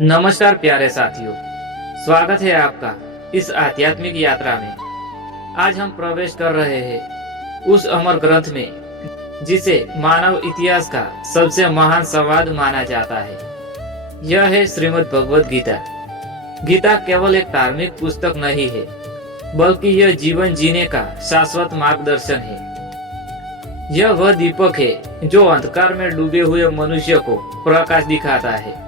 नमस्कार प्यारे साथियों, स्वागत है आपका इस आध्यात्मिक यात्रा में। आज हम प्रवेश कर रहे हैं उस अमर ग्रंथ में जिसे मानव इतिहास का सबसे महान संवाद माना जाता है। यह है श्रीमद् भगवद गीता। गीता केवल एक धार्मिक पुस्तक नहीं है, बल्कि यह जीवन जीने का शाश्वत मार्गदर्शन है। यह वह दीपक है जो अंधकार में डूबे हुए मनुष्य को प्रकाश दिखाता है।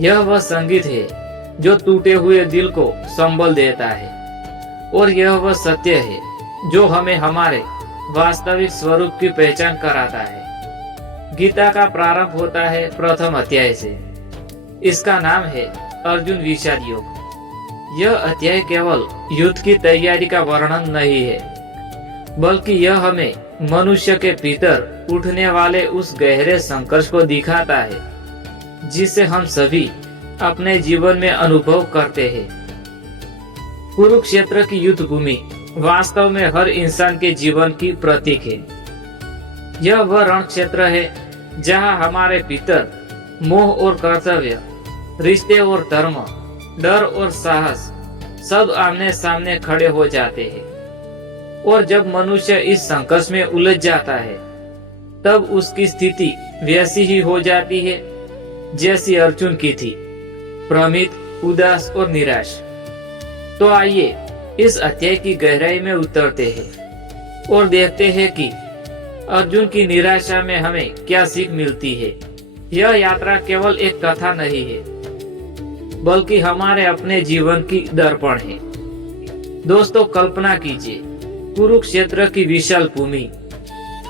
यह वह संगीत है जो टूटे हुए दिल को संबल देता है, और यह वह सत्य है जो हमें हमारे वास्तविक स्वरूप की पहचान कराता है। गीता का प्रारंभ होता है प्रथम अध्याय से। इसका नाम है अर्जुन विषाद योग। यह अध्याय केवल युद्ध की तैयारी का वर्णन नहीं है, बल्कि यह हमें मनुष्य के भीतर उठने वाले उस गहरे संघर्ष को दिखाता है जिसे हम सभी अपने जीवन में अनुभव करते हैं। कुरुक्षेत्र की युद्ध भूमि वास्तव में हर इंसान के जीवन की प्रतीक है। यह वह रण क्षेत्र है जहां हमारे भीतर मोह और कर्तव्य, रिश्ते और धर्म, डर और साहस सब आमने सामने खड़े हो जाते हैं। और जब मनुष्य इस संघर्ष में उलझ जाता है, तब उसकी स्थिति वैसी ही हो जाती है जैसी अर्जुन की थी, भ्रमित, उदास और निराश। तो आइए इस अध्याय की गहराई में उतरते हैं और देखते हैं कि अर्जुन की निराशा में हमें क्या सीख मिलती है। यह यात्रा केवल एक कथा नहीं है, बल्कि हमारे अपने जीवन की दर्पण है। दोस्तों, कल्पना कीजिए, कुरुक्षेत्र की विशाल भूमि,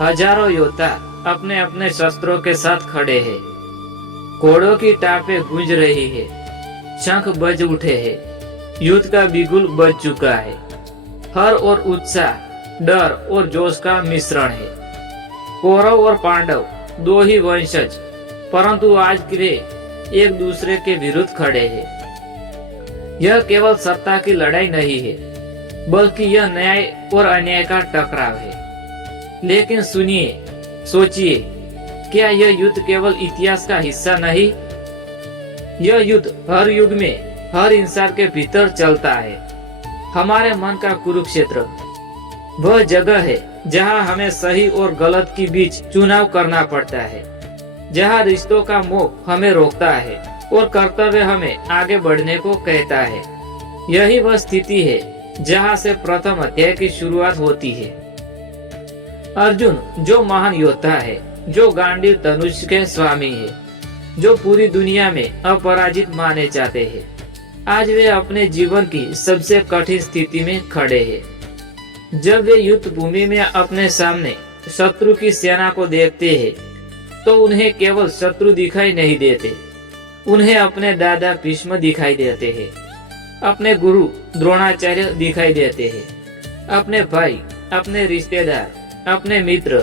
हजारों योद्धा अपने अपने शस्त्रों के साथ खड़े हैं। घोड़ों की टापें गूंज रही है, शंख बज उठे हैं, युद्ध का बिगुल बज चुका है। हर ओर उत्साह, डर और जोश का मिश्रण है। कौरव और पांडव दो ही वंशज, परंतु आज वे एक दूसरे के विरुद्ध खड़े हैं। यह केवल सत्ता की लड़ाई नहीं है, बल्कि यह न्याय और अन्याय का टकराव है। लेकिन सुनिए, सोचिए, क्या यह युद्ध केवल इतिहास का हिस्सा नहीं? यह युद्ध हर युग में हर इंसान के भीतर चलता है। हमारे मन का कुरुक्षेत्र वह जगह है जहां हमें सही और गलत के बीच चुनाव करना पड़ता है, जहां रिश्तों का मोह हमें रोकता है और कर्तव्य हमें आगे बढ़ने को कहता है। यही वह स्थिति है जहां से प्रथम अध्याय की शुरुआत होती है। अर्जुन जो महान योद्धा है, जो गांडीव धनुष के स्वामी है, जो पूरी दुनिया में अपराजित माने जाते हैं, आज वे अपने जीवन की सबसे कठिन स्थिति में खड़े हैं। जब वे युद्ध भूमि में अपने सामने शत्रु की सेना को देखते हैं, तो उन्हें केवल शत्रु दिखाई नहीं देते, उन्हें अपने दादा भीष्म दिखाई देते हैं, अपने गुरु द्रोणाचार्य दिखाई देते हैं, अपने भाई, अपने रिश्तेदार, अपने मित्र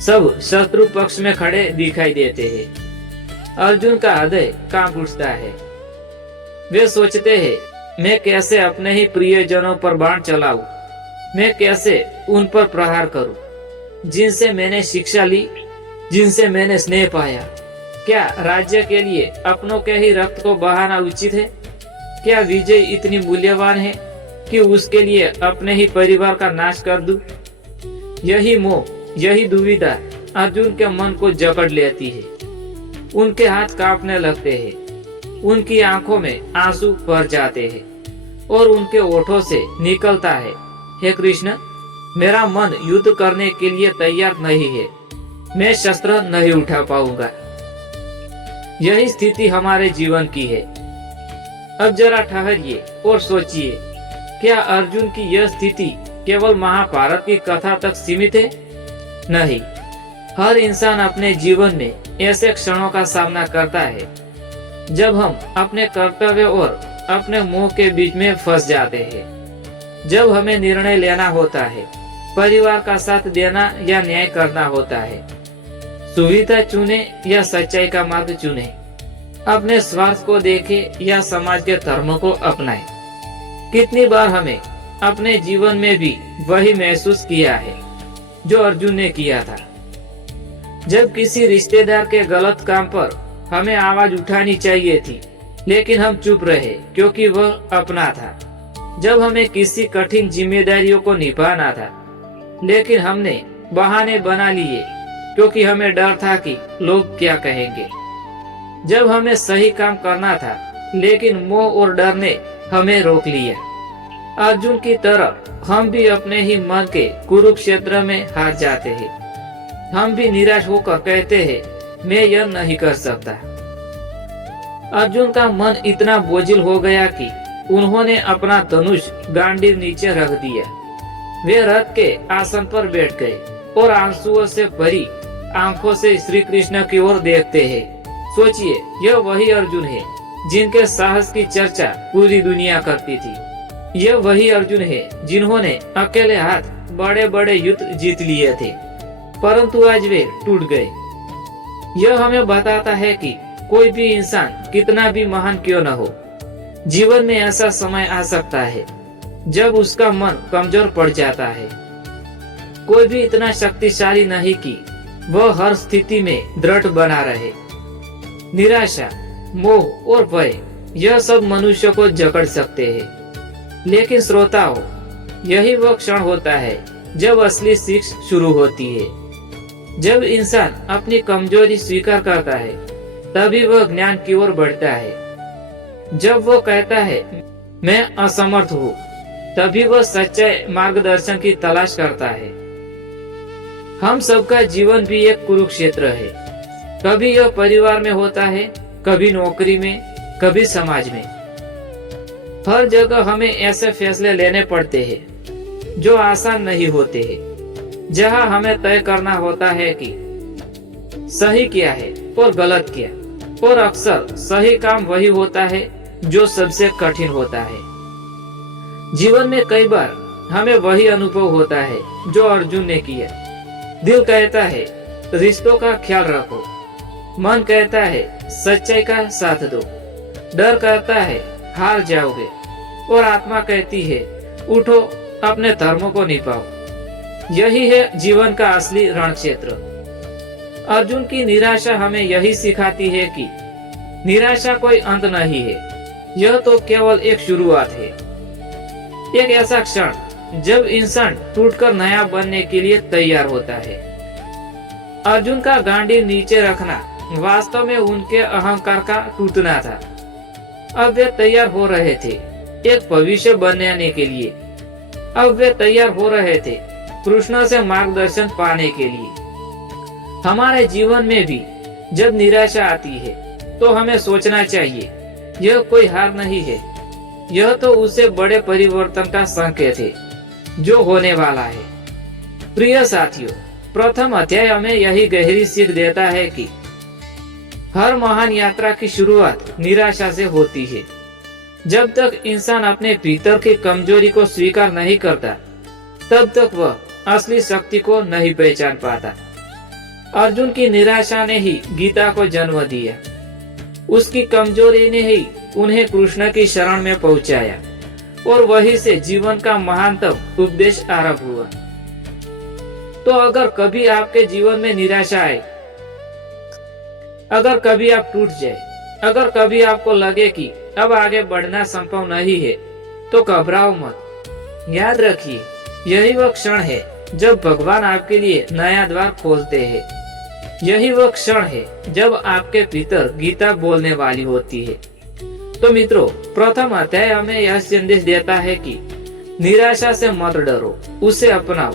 सब शत्रु पक्ष में खड़े दिखाई देते हैं। अर्जुन का हृदय कांप उठता है। वे सोचते हैं, मैं कैसे अपने ही प्रियजनों पर बाण चलाऊं? मैं कैसे उन पर प्रहार करूं जिनसे मैंने शिक्षा ली, जिनसे मैंने स्नेह पाया? क्या राज्य के लिए अपनों के ही रक्त को बहाना उचित है? क्या विजय इतनी मूल्यवान है कि उसके लिए अपने ही परिवार का नाश कर दूं? यही मोह, यही दुविधा अर्जुन के मन को जकड़ लेती है। उनके हाथ कांपने लगते हैं, उनकी आंखों में आंसू भर जाते हैं और उनके होठों से निकलता है, हे कृष्ण, मेरा मन युद्ध करने के लिए तैयार नहीं है, मैं शस्त्र नहीं उठा पाऊंगा। यही स्थिति हमारे जीवन की है। अब जरा ठहरिए और सोचिए, क्या अर्जुन की यह स्थिति केवल महाभारत की कथा तक सीमित है? नहीं, हर इंसान अपने जीवन में ऐसे क्षणों का सामना करता है जब हम अपने कर्तव्य और अपने मोह के बीच में फंस जाते हैं। जब हमें निर्णय लेना होता है, परिवार का साथ देना या न्याय करना होता है, सुविधा चुने या सच्चाई का मार्ग चुने, अपने स्वार्थ को देखे या समाज के धर्म को अपनाए। कितनी बार हमें अपने जीवन में भी वही महसूस किया है जो अर्जुन ने किया था। जब किसी रिश्तेदार के गलत काम पर हमें आवाज उठानी चाहिए थी, लेकिन हम चुप रहे क्योंकि वह अपना था। जब हमें किसी कठिन जिम्मेदारियों को निभाना था, लेकिन हमने बहाने बना लिए क्योंकि हमें डर था कि लोग क्या कहेंगे। जब हमें सही काम करना था, लेकिन मोह और डर ने हमें रोक लिया। अर्जुन की तरह हम भी अपने ही मन के कुरुक्षेत्र में हार जाते हैं। हम भी निराश होकर कहते हैं, मैं यह नहीं कर सकता। अर्जुन का मन इतना बोझिल हो गया कि उन्होंने अपना धनुष गांडीव नीचे रख दिया। वे रथ के आसन पर बैठ गए और आंसुओं से भरी आंखों से श्री कृष्ण की ओर देखते हैं। सोचिए, यह वही अर्जुन है जिनके साहस की चर्चा पूरी दुनिया करती थी। यह वही अर्जुन है जिन्होंने अकेले हाथ बड़े बड़े युद्ध जीत लिए थे, परंतु आज वे टूट गए। यह हमें बताता है कि कोई भी इंसान कितना भी महान क्यों न हो, जीवन में ऐसा समय आ सकता है जब उसका मन कमजोर पड़ जाता है। कोई भी इतना शक्तिशाली नहीं कि वह हर स्थिति में दृढ़ बना रहे। निराशा, मोह और भय, यह सब मनुष्य को जकड़ सकते हैं, लेकिन श्रोताओं, यही वह क्षण होता है जब असली सीख शुरू होती है। जब इंसान अपनी कमजोरी स्वीकार करता है, तभी वह ज्ञान की ओर बढ़ता है। जब वह कहता है, मैं असमर्थ हूँ, तभी वह सच्चे मार्गदर्शन की तलाश करता है। हम सबका जीवन भी एक कुरुक्षेत्र है। कभी यह परिवार में होता है, कभी नौकरी में, कभी समाज में। हर जगह हमें ऐसे फैसले लेने पड़ते हैं जो आसान नहीं होते हैं, जहां हमें तय करना होता है कि सही क्या है और गलत क्या। और अक्सर सही काम वही होता है जो सबसे कठिन होता है। जीवन में कई बार हमें वही अनुभव होता है जो अर्जुन ने किया। दिल कहता है, रिश्तों का ख्याल रखो। मन कहता है, सच्चाई का साथ दो। डर कहता है, हार जाओगे। और आत्मा कहती है, उठो, अपने धर्मों को निभाओ। यही है जीवन का असली रण क्षेत्र। अर्जुन की निराशा हमें यही सिखाती है कि निराशा कोई अंत नहीं है, यह तो केवल एक शुरुआत है। एक ऐसा क्षण जब इंसान टूटकर नया बनने के लिए तैयार होता है। अर्जुन का गांडीव नीचे रखना वास्तव में उनके अहंकार का टूटना था। अब वे तैयार हो रहे थे एक भविष्य बनने के लिए। अब वे तैयार हो रहे थे कृष्ण से मार्गदर्शन पाने के लिए। हमारे जीवन में भी जब निराशा आती है तो हमें सोचना चाहिए, यह कोई हार नहीं है, यह तो उससे बड़े परिवर्तन का संकेत है जो होने वाला है। प्रिय साथियों, प्रथम अध्याय हमें यही गहरी सीख देता है कि हर महान यात्रा की शुरुआत निराशा से होती है। जब तक इंसान अपने भीतर की कमजोरी को स्वीकार नहीं करता, तब तक वह असली शक्ति को नहीं पहचान पाता। अर्जुन की निराशा ने ही गीता को जन्म दिया। उसकी कमजोरी ने ही उन्हें कृष्ण की शरण में पहुंचाया और वहीं से जीवन का महानतम उपदेश आरंभ हुआ। तो अगर कभी आपके जीवन में निराशा आए, अगर कभी आप टूट जाए, अगर कभी आपको लगे कि अब आगे बढ़ना संभव नहीं है, तो घबराओ मत। याद रखिए, यही वह क्षण है जब भगवान आपके लिए नया द्वार खोलते हैं। यही वह क्षण है जब आपके भीतर गीता बोलने वाली होती है। तो मित्रों, प्रथम अध्याय हमें यह संदेश देता है कि निराशा से मत डरो, उसे अपनाओ,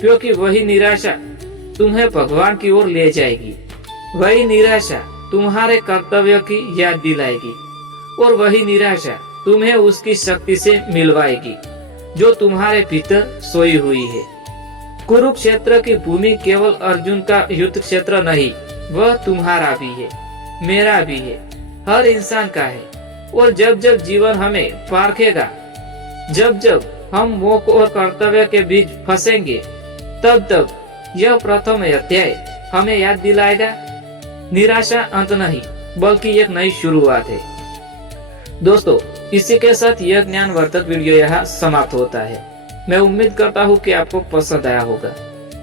क्योंकि वही निराशा तुम्हें भगवान की ओर ले जाएगी। वही निराशा तुम्हारे कर्तव्य की याद दिलाएगी और वही निराशा तुम्हें उसकी शक्ति से मिलवाएगी जो तुम्हारे भीतर सोई हुई है। कुरुक्षेत्र की भूमि केवल अर्जुन का युद्ध क्षेत्र नहीं, वह तुम्हारा भी है, मेरा भी है, हर इंसान का है। और जब जब जीवन हमें पारखेगा, जब जब हम मोह और कर्तव्य के बीच फंसेंगे, तब तब यह प्रथम अध्याय हमें याद दिलाएगा, निराशा अंत नहीं बल्कि एक नई शुरुआत है। दोस्तों, इसी के साथ यह ज्ञानवर्धक वीडियो यहाँ समाप्त होता है। मैं उम्मीद करता हूँ कि आपको पसंद आया होगा।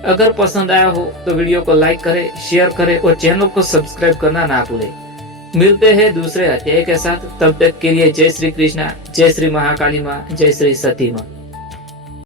अगर पसंद आया हो तो वीडियो को लाइक करें, शेयर करें और चैनल को सब्सक्राइब करना ना भूलें। मिलते हैं दूसरे अध्याय के साथ। तब तक के लिए जय श्री कृष्णा, जय श्री महाकाली माँ, जय श्री सती माँ।